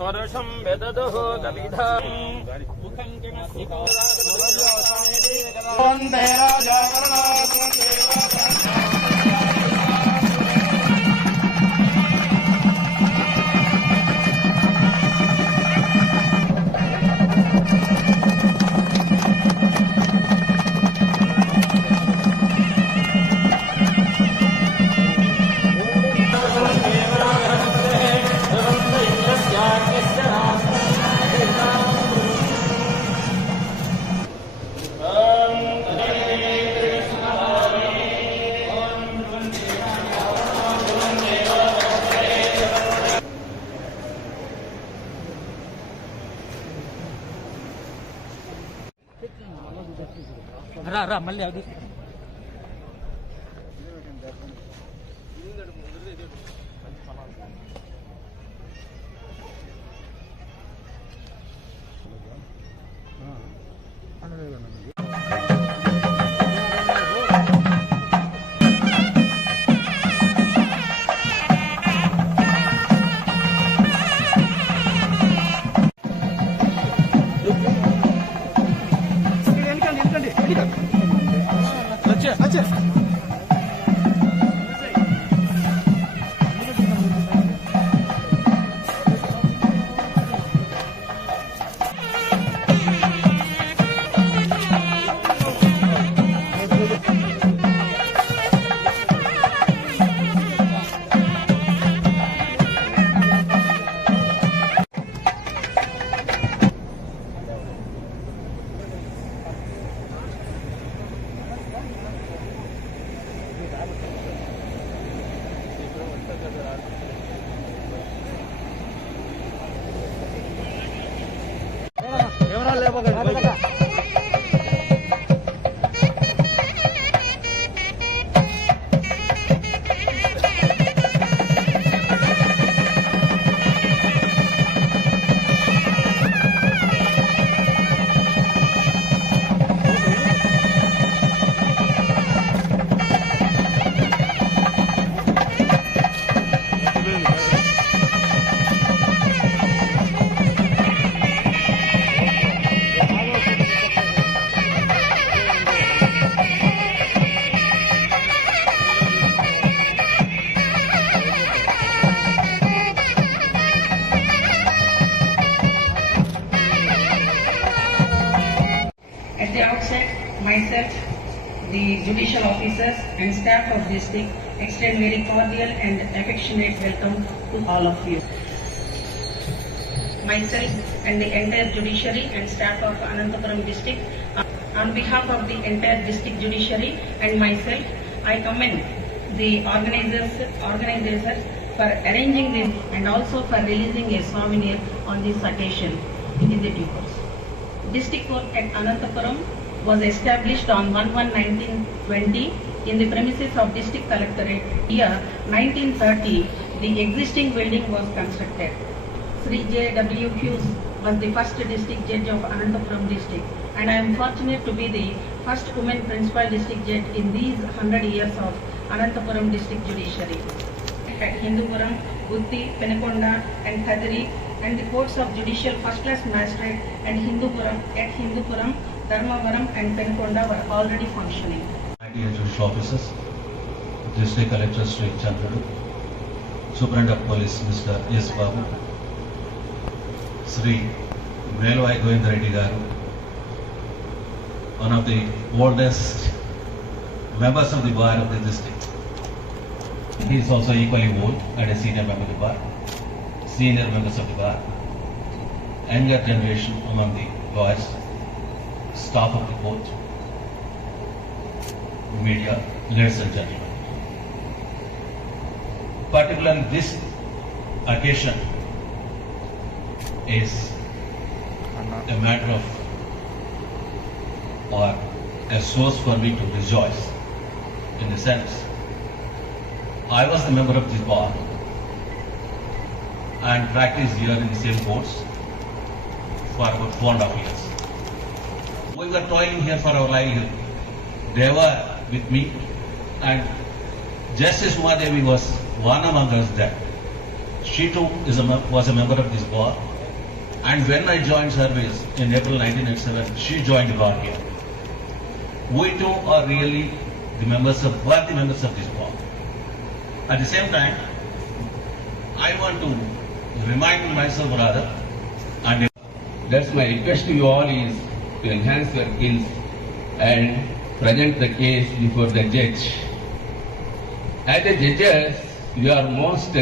वर्षं वेददुः कविधाम् मुखं वन्दे राजा రా మళ్ళీ అది At the outset, myself, the judicial officers and staff of district extend very cordial and affectionate welcome to all of you. Myself and the entire judiciary and staff of Anantapuram district, on behalf of the entire district judiciary and myself, I commend the organizers for arranging this and also for releasing a souvenir on this occasion. It is a due course. District Court at Anantapuram was established on 1/1/1920 in the premises of District Collectorate. Year 1930, the existing building was constructed. Sri J.W. Hughes was the first district judge of Anantapuram district, and I am fortunate to be the first woman principal district judge in these 100 years of Anantapuram district judiciary. At Hindupuram, Gutti, Penekonda and Kadiri, and the courts of judicial first-class magistrate and Hindupuram, Dharmavaram and Penekonda were already functioning. Dear judicial officers, District Collector Sri Chandru, Superintendent of Police Mr. S. Babu, Sri Velvai Govindra Reddy Garu, one of the oldest members of the bar of the district. He is also equally old and a senior member of the bar. Senior members of the bar, younger generation among the lawyers, staff of the court, media, ladies and gentlemen. Particularly this occasion is a matter of or a source for me to rejoice, in the sense I was a member of this bar and practiced here in the same courts for about 4.5 years. We were toiling here for our livelihood. They were with me, and Justice Umadevi was one among us that She too was a member of this bar. And when I joined service in April 1987, she joined the bar here. We too are really the members of this bar. At the same time, I want to remind myself rather, and Thus my request to you all is to enhance your skills and present the case before the judge. As the judges, you are most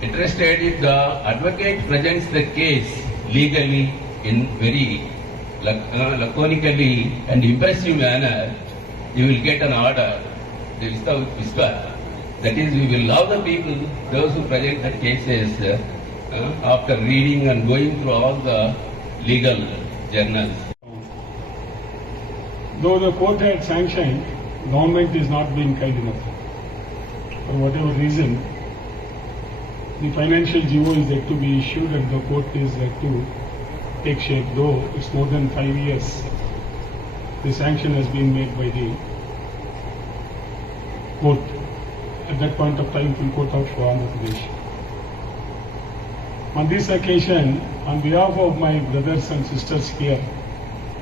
interested if the advocate presents the case legally in very laconically and impressive manner, you will get an order. There is the whisper. That is, we will love the people, those who present the cases after reading and going through all the legal journals. Though the court had sanctioned, government is not being kind enough. For whatever reason, the financial GO is yet to be issued and the court is yet to take shape, though it's more than 5 years. The sanction has been made by the court. At that point of time, full court of Andhra Pradesh. On this occasion, on behalf of my brothers and sisters here,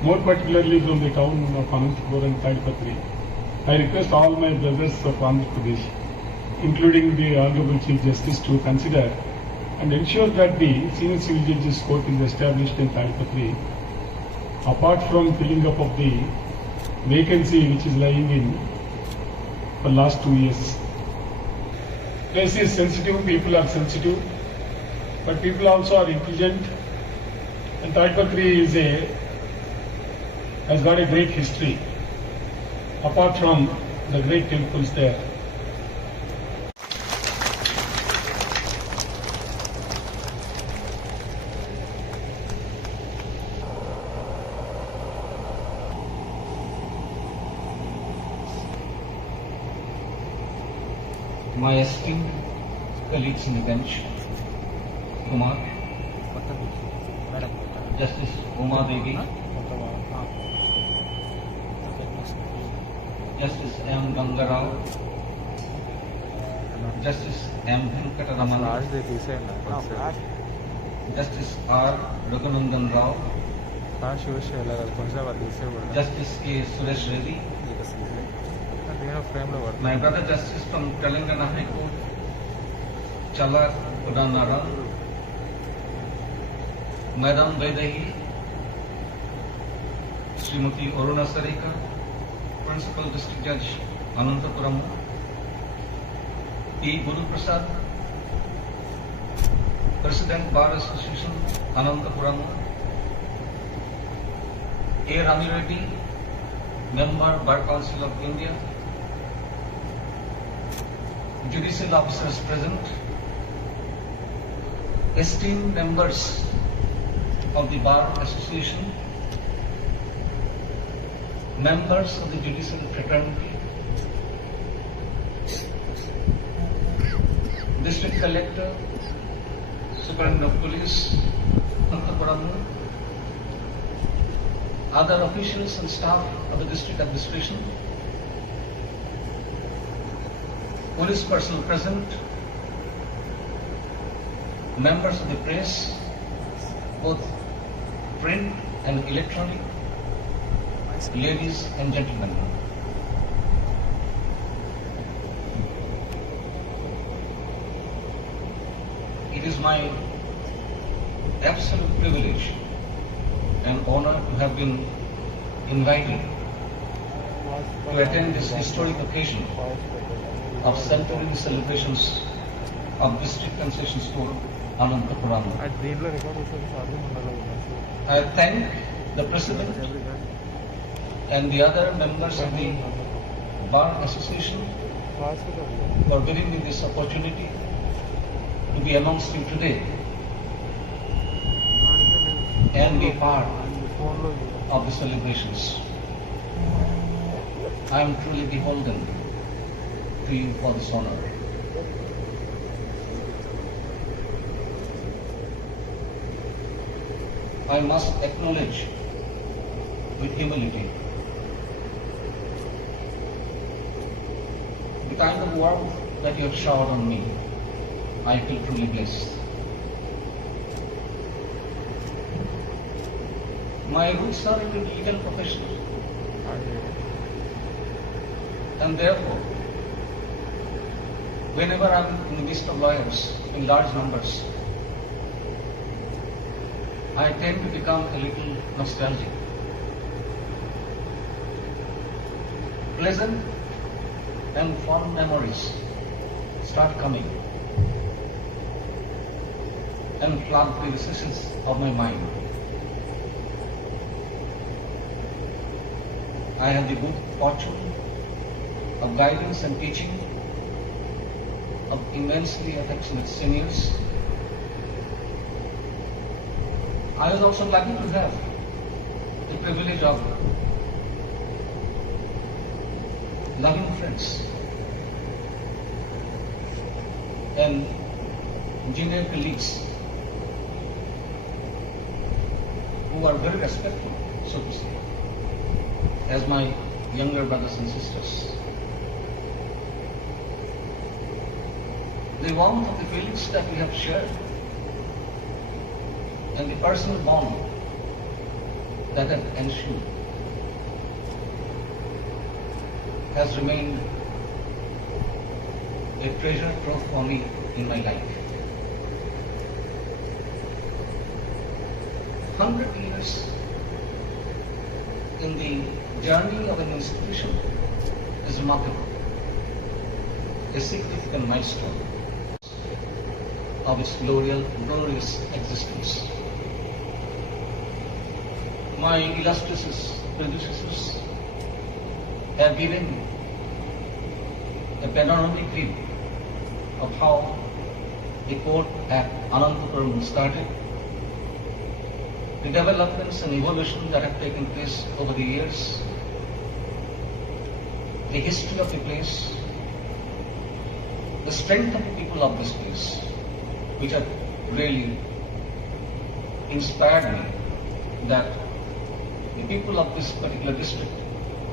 more particularly from the town of Anantapur and Tadipatri, I request all my brothers of Andhra Pradesh, including the Honorable Chief Justice, to consider and ensure that the Senior Civil Judges Court is established in Tadipatri, apart from filling up of the vacancy which is lying in for last 2 years. Place is sensitive, people are sensitive, but people also are intelligent, and Tadipatri has got a great history, apart from the great temples there. my esteemed colleagues in the bench, Kumar, Justice Uma Devi, Justice M. Gangarao, Justice M. Venkataraman, Justice R. Raghunandan Rao, Justice K. Suresh Reddy, my brother Justice from Telangana High Court, Chala Udanara, Madam Vaidehi, Srimati Aruna Sarika, Principal District Judge Anantapuram, E. Guru Prasad, President Bar Association Anantapuram, A. Rami Reddy, Member Bar Council of India, judicial officers present, esteemed members of the Bar Association, members of the judicial fraternity, District Collector, Superintendent of Police, Anantapuramu, other officials and staff of the District Administration, police personnel present, members of the press, both print and electronic, ladies and gentlemen. It is my absolute privilege and honor to have been invited to attend this historic occasion of centenary celebrations of District Concessions Court, Anantapuram. I thank the President and the other members of the Bar Association for giving me this opportunity to be amongst you today and be part of the celebrations. I am truly beholden to you for this honor. I must acknowledge with humility the kind of warmth that you have showered on me I feel truly blessed. My roots are in the legal profession, and therefore, whenever I'm in the midst of lawyers in large numbers, I tend to become a little nostalgic. Pleasant and fond memories start coming and flood the recesses of my mind. I have the good fortune of guidance and teaching of immensely affectionate seniors. I was also lucky to have the privilege of loving friends and junior colleagues who are very respectful, so to say, as my younger brothers and sisters. The warmth of the feelings that we have shared and the personal bond that have ensued has remained a treasure trove for me in my life. 100 years in the journey of an institution is remarkable, a significant milestone of its glorious existence. My illustrious predecessors have given a panoramic view of how the court at Anantapuram started, the developments and evolution that have taken place over the years, the history of the place, the strength of the people of this place, which have really inspired me that the people of this particular district,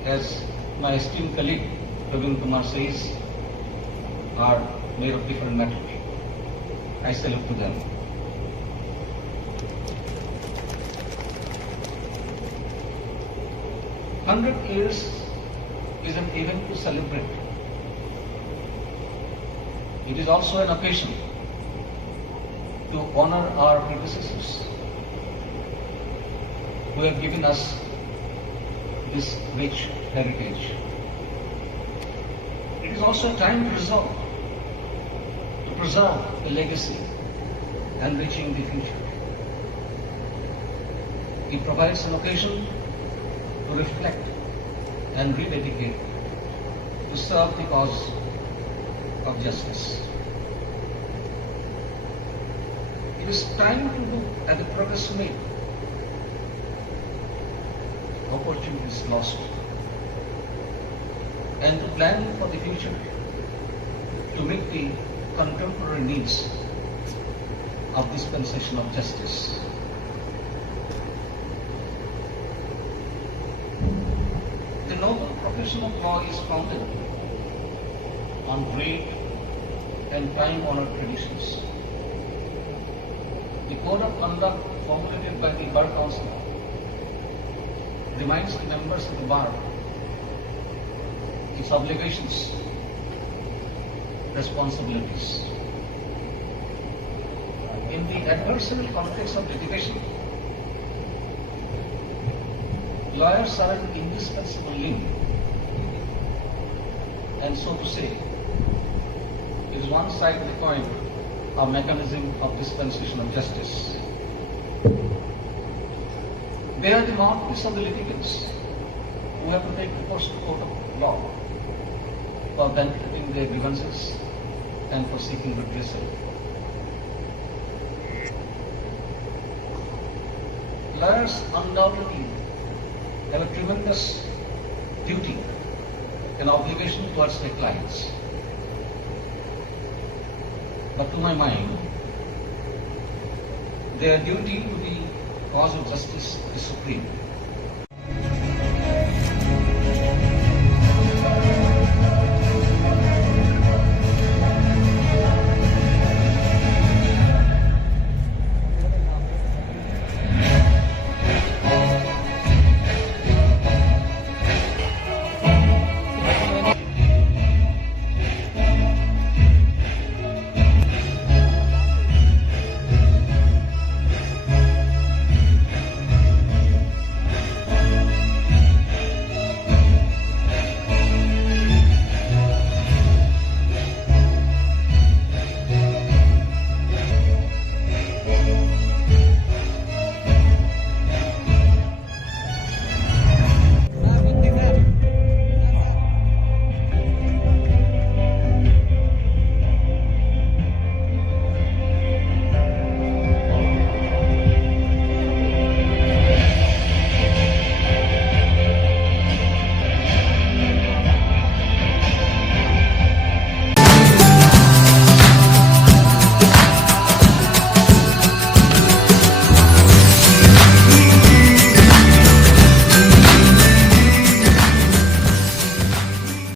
as my esteemed colleague Praveen Kumar says, are made of different metal. I salute to them. "100 years is an event to celebrate. It is also an occasion to honor our predecessors who have given us this rich heritage. It is also a time to resolve, to preserve the legacy enriching the future. It provides an occasion to reflect and rededicate, to serve the cause of justice. It is time to look at the progress made, opportunities lost, and to plan for the future to meet the contemporary needs of dispensation of justice. The noble profession of law is founded on great and time-honored traditions. The code of conduct formulated by the Bar Council reminds the members of the bar its obligations, responsibilities. In the adversarial context of litigation, lawyers are an indispensable link, and so to say, is one side of the coin, a mechanism of dispensation of justice. They are the mouthpiece of the litigants who have to take recourse to the court of law for benefiting their grievances and for seeking redressal. Lawyers undoubtedly have a tremendous duty and obligation towards their clients. But to my mind, their duty to the cause of justice is supreme.